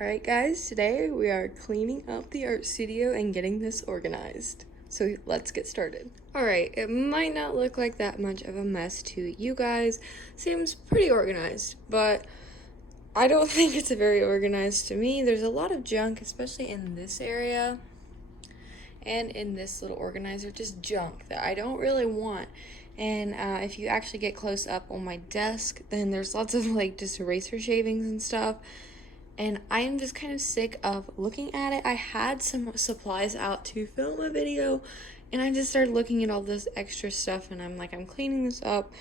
Alright guys, today we are cleaning up the art studio and getting this organized. So let's get started. Alright, it might not look like that much of a mess to you guys. Seems pretty organized, but I don't think it's very organized to me. There's a lot of junk, especially in this area and in this little organizer, just junk that I don't really want. And if you actually get close up on my desk, then there's lots of like just eraser shavings and stuff. And I am just kind of sick of looking at it. I had some supplies out to film a video, and I just started looking at all this extra stuff, and I'm like, I'm cleaning this up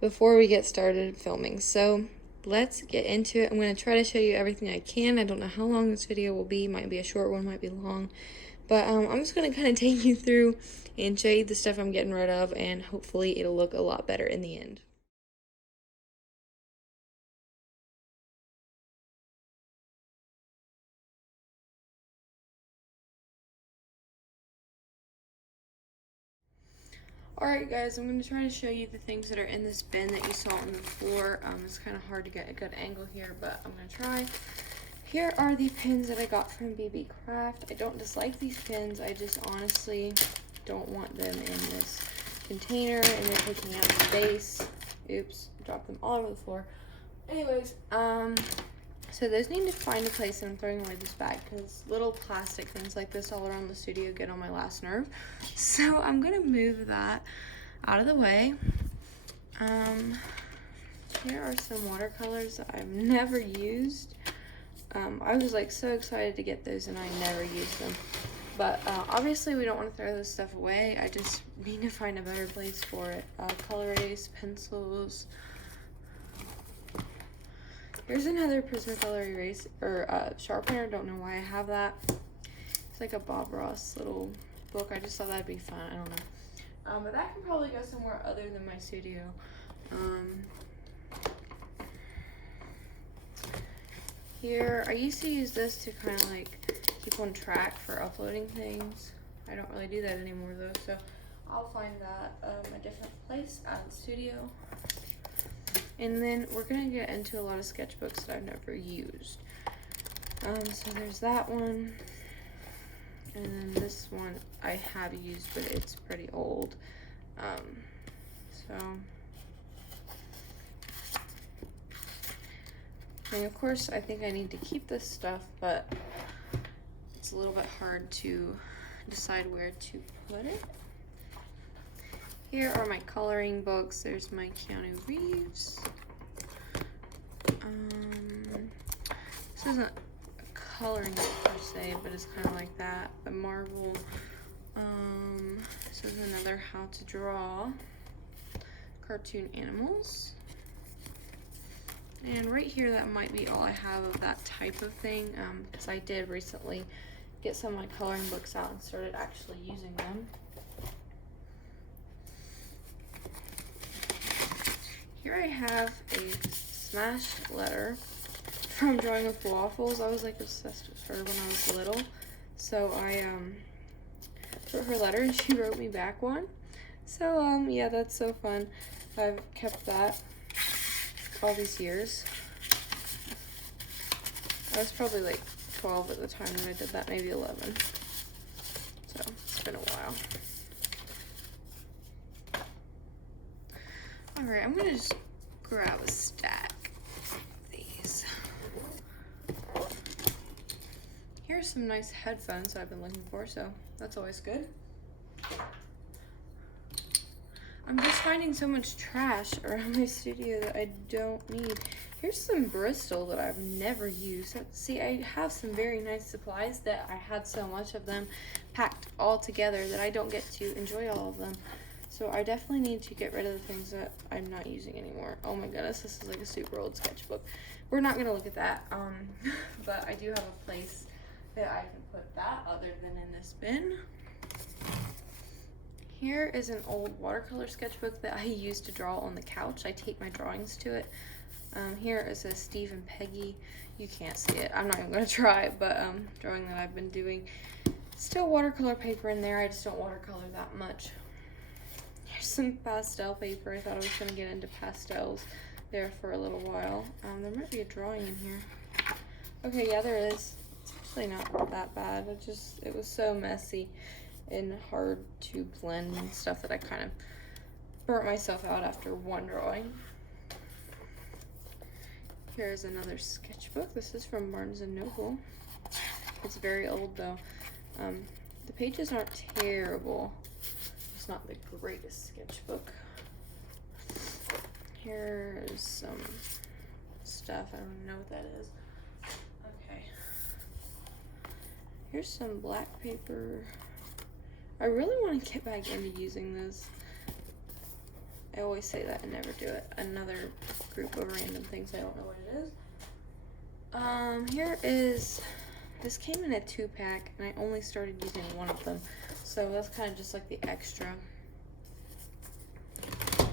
before we get started filming. So let's get into it. I'm going to try to show you everything I can. I don't know how long this video will be. Might be a short one, might be long. But I'm just going to kind of take you through and show you the stuff I'm getting rid of, and hopefully it'll look a lot better in the end. Alright guys, I'm going to try to show you the things that are in this bin that you saw on the floor. It's kind of hard to get a good angle here, but I'm going to try. Here are the pins that I got from BB Craft. I don't dislike these pins, I just honestly don't want them in this container, and they're taking up space. Oops, dropped them all over the floor. Anyways, so those need to find a place, and I'm throwing away this bag because little plastic things like this all around the studio get on my last nerve. So I'm gonna move that out of the way. Here are some watercolors that I've never used. I was like so excited to get those, and I never used them. But obviously we don't want to throw this stuff away. I just need to find a better place for it. Color erase, pencils. Here's another Prismacolor erase or sharpener. Don't know why I have that. It's like a Bob Ross little book. I just thought that'd be fun. I don't know. But that can probably go somewhere other than my studio. Here, I used to use this to kind of like keep on track for uploading things. I don't really do that anymore though, so I'll find that a different place out of the studio. And then we're gonna get into a lot of sketchbooks that I've never used. So there's that one. And then this one I have used, but it's pretty old. And of course, I think I need to keep this stuff, but it's a little bit hard to decide where to put it. Here are my coloring books. There's my Keanu Reeves. This isn't a coloring book per se, but it's kind of like that. The Marvel. This is another How to Draw cartoon animals. And right here, that might be all I have of that type of thing, because I did recently get some of my coloring books out and started actually using them. Here I have a smashed letter from Drawing with Waffles. I was like obsessed with her when I was little. So I wrote her letter and she wrote me back one. So yeah, that's so fun. I've kept that all these years. I was probably like 12 at the time when I did that, maybe 11. So it's been a while. Alright, I'm gonna just grab a stack of these. Here's some nice headphones that I've been looking for, so that's always good. I'm just finding so much trash around my studio that I don't need. Here's some Bristol that I've never used. See, I have some very nice supplies that I had so much of them packed all together that I don't get to enjoy all of them. So I definitely need to get rid of the things that I'm not using anymore. Oh my goodness, this is like a super old sketchbook. We're not gonna look at that, but I do have a place that I can put that other than in this bin. Here is an old watercolor sketchbook that I used to draw on the couch. I take my drawings to it. Here is a Steve and Peggy. You can't see it. I'm not even gonna try, but drawing that I've been doing. Still watercolor paper in there. I just don't watercolor that much. Here's some pastel paper. I thought I was gonna get into pastels there for a little while. There might be a drawing in here. Okay, yeah, there is. It's actually not that bad. It was so messy and hard to blend and stuff that I kind of burnt myself out after one drawing. Here's another sketchbook. This is from Barnes & Noble. It's very old though. The pages aren't terrible. It's not the greatest sketchbook. Here's some stuff. I don't even know what that is. Okay. Here's some black paper. I really want to get back into using this. I always say that and never do it. Another group of random things. I don't know what it is. Here is, this came in a 2-pack and I only started using one of them. So that's kind of just like the extra. Let's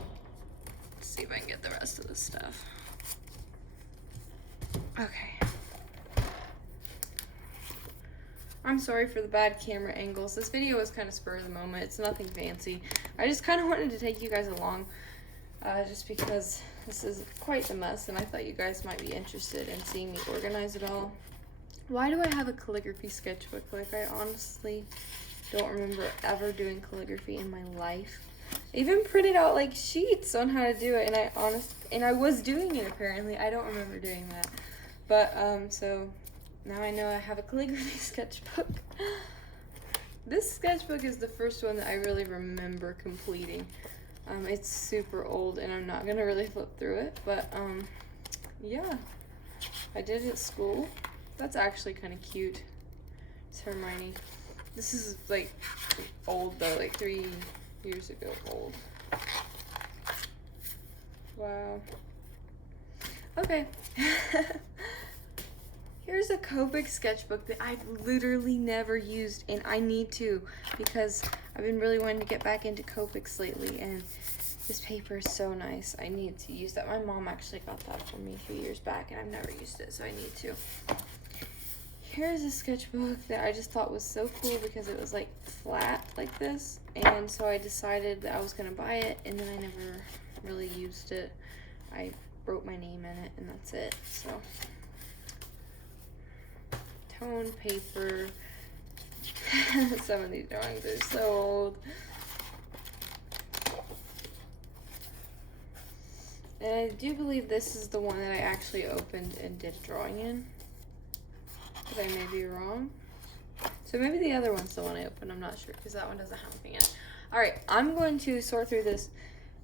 see if I can get the rest of the stuff. Okay. I'm sorry for the bad camera angles. This video was kind of spur of the moment. It's nothing fancy. I just kind of wanted to take you guys along just because this is quite the mess and I thought you guys might be interested in seeing me organize it all. Why do I have a calligraphy sketchbook? Like, I honestly don't remember ever doing calligraphy in my life. I even printed out like sheets on how to do it, and I was doing it apparently. I don't remember doing that. But so now I know I have a calligraphy sketchbook. This sketchbook is the first one that I really remember completing. It's super old and I'm not gonna really flip through it, but yeah, I did it at school. That's actually kind of cute. It's Hermione. This is like old though, like 3 years ago old. Wow. Okay. Here's a Copic sketchbook that I've literally never used, and I need to because I've been really wanting to get back into Copics lately, and this paper is so nice. I need to use that. My mom actually got that for me a few years back, and I've never used it, so I need to. Here's a sketchbook that I just thought was so cool because it was like flat like this, and so I decided that I was gonna buy it, and then I never really used it. I wrote my name in it, and that's it. So tone paper. Some of these drawings are so old. And I do believe this is the one that I actually opened and did a drawing in. But I may be wrong. So maybe the other one's the one I opened. I'm not sure because that one doesn't have anything in it. Alright, I'm going to sort through this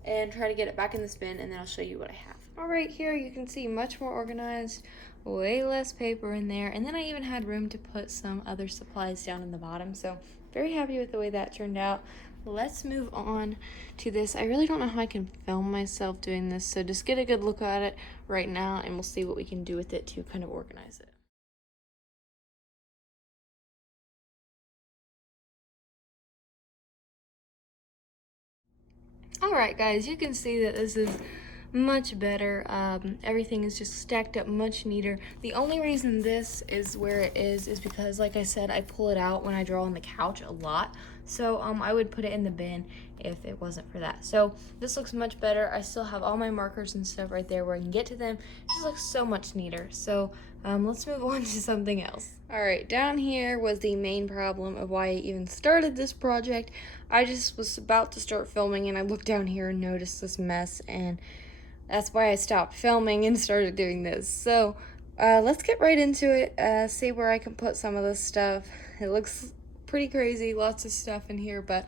and try to get it back in this bin, and then I'll show you what I have. Alright, here you can see much more organized, way less paper in there, and then I even had room to put some other supplies down in the bottom, so very happy with the way that turned out. Let's move on to this. I really don't know how I can film myself doing this, so just get a good look at it right now, and we'll see what we can do with it to kind of organize it. Alright guys, you can see that this is much better. Everything is just stacked up much neater. The only reason this is where it is because, like I said, I pull it out when I draw on the couch a lot. So I would put it in the bin if it wasn't for that. So this looks much better. I still have all my markers and stuff right there where I can get to them. It just looks so much neater. So let's move on to something else. Alright, down here was the main problem of why I even started this project. I just was about to start filming and I looked down here and noticed this mess, and that's why I stopped filming and started doing this. So let's get right into it, see where I can put some of this stuff. It looks pretty crazy, lots of stuff in here, but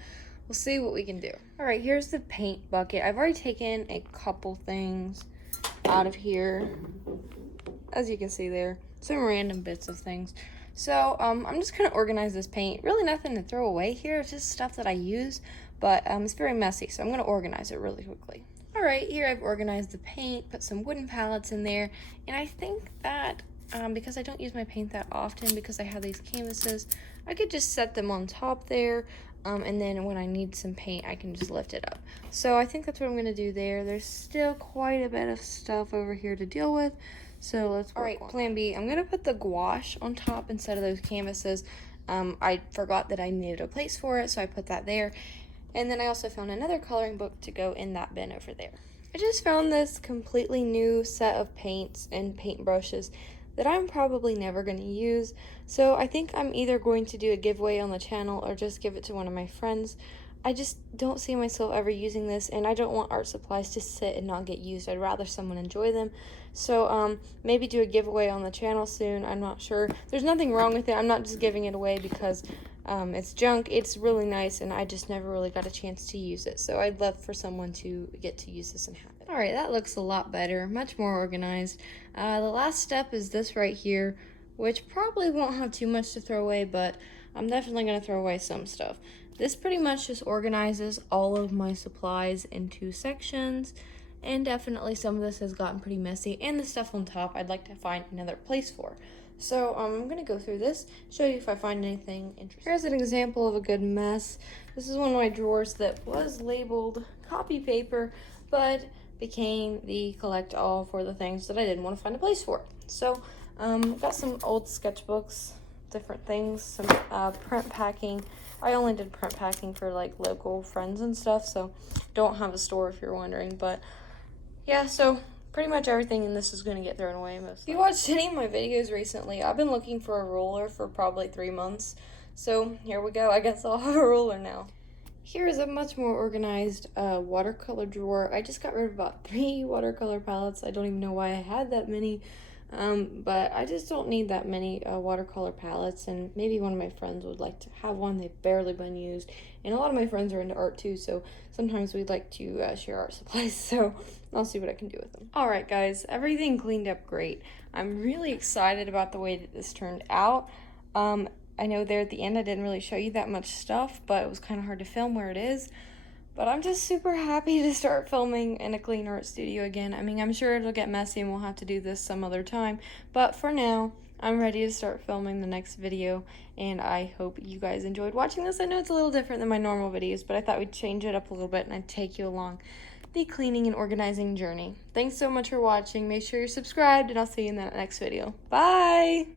we'll see what we can do. Alright, here's the paint bucket. I've already taken a couple things out of here, as you can see there, some random bits of things. So I'm just gonna organize this paint. Really nothing to throw away here, it's just stuff that I use, but it's very messy, so I'm gonna organize it really quickly. Alright, here I've organized the paint, put some wooden palettes in there, and I think that because I don't use my paint that often because I have these canvases, I could just set them on top there, and then when I need some paint, I can just lift it up. So I think that's what I'm going to do there. There's still quite a bit of stuff over here to deal with, so let's work on. Alright, plan B. I'm going to put the gouache on top instead of those canvases. I forgot that I needed a place for it, so I put that there. And then I also found another coloring book to go in that bin over there. I just found this completely new set of paints and paint brushes. that I'm probably never going to use. So I think I'm either going to do a giveaway on the channel or just give it to one of my friends. I just don't see myself ever using this, and I don't want art supplies to sit and not get used. I'd rather someone enjoy them. So maybe do a giveaway on the channel soon. I'm not sure. There's nothing wrong with it. I'm not just giving it away because it's junk. It's really nice, and I just never really got a chance to use it. So I'd love for someone to get to use this and have it. All right, that looks a lot better, much more organized. The last step is this right here, which probably won't have too much to throw away, but I'm definitely going to throw away some stuff. This pretty much just organizes all of my supplies into sections, and definitely some of this has gotten pretty messy, and the stuff on top I'd like to find another place for. So I'm going to go through this, show you if I find anything interesting. Here's an example of a good mess. This is one of my drawers that was labeled copy paper, but became the collect all for the things that I didn't want to find a place for. So got some old sketchbooks, different things, some print packing. I only did print packing for like local friends and stuff, so don't have a store if you're wondering. But yeah, so pretty much everything in this is going to get thrown away most. If you watched any of my videos recently, I've been looking for a ruler for probably 3 months. So here we go. I guess I'll have a ruler now. Here is a much more organized watercolor drawer. I just got rid of about 3 watercolor palettes. I don't even know why I had that many. But I just don't need that many watercolor palettes, and maybe one of my friends would like to have one. They've barely been used, and a lot of my friends are into art too, so sometimes we'd like to share art supplies, so I'll see what I can do with them. Alright guys, everything cleaned up great. I'm really excited about the way that this turned out. I know there at the end I didn't really show you that much stuff, but it was kind of hard to film where it is. But I'm just super happy to start filming in a clean art studio again. I mean, I'm sure it'll get messy and we'll have to do this some other time. But for now, I'm ready to start filming the next video. And I hope you guys enjoyed watching this. I know it's a little different than my normal videos, but I thought we'd change it up a little bit and I'd take you along the cleaning and organizing journey. Thanks so much for watching. Make sure you're subscribed and I'll see you in the next video. Bye!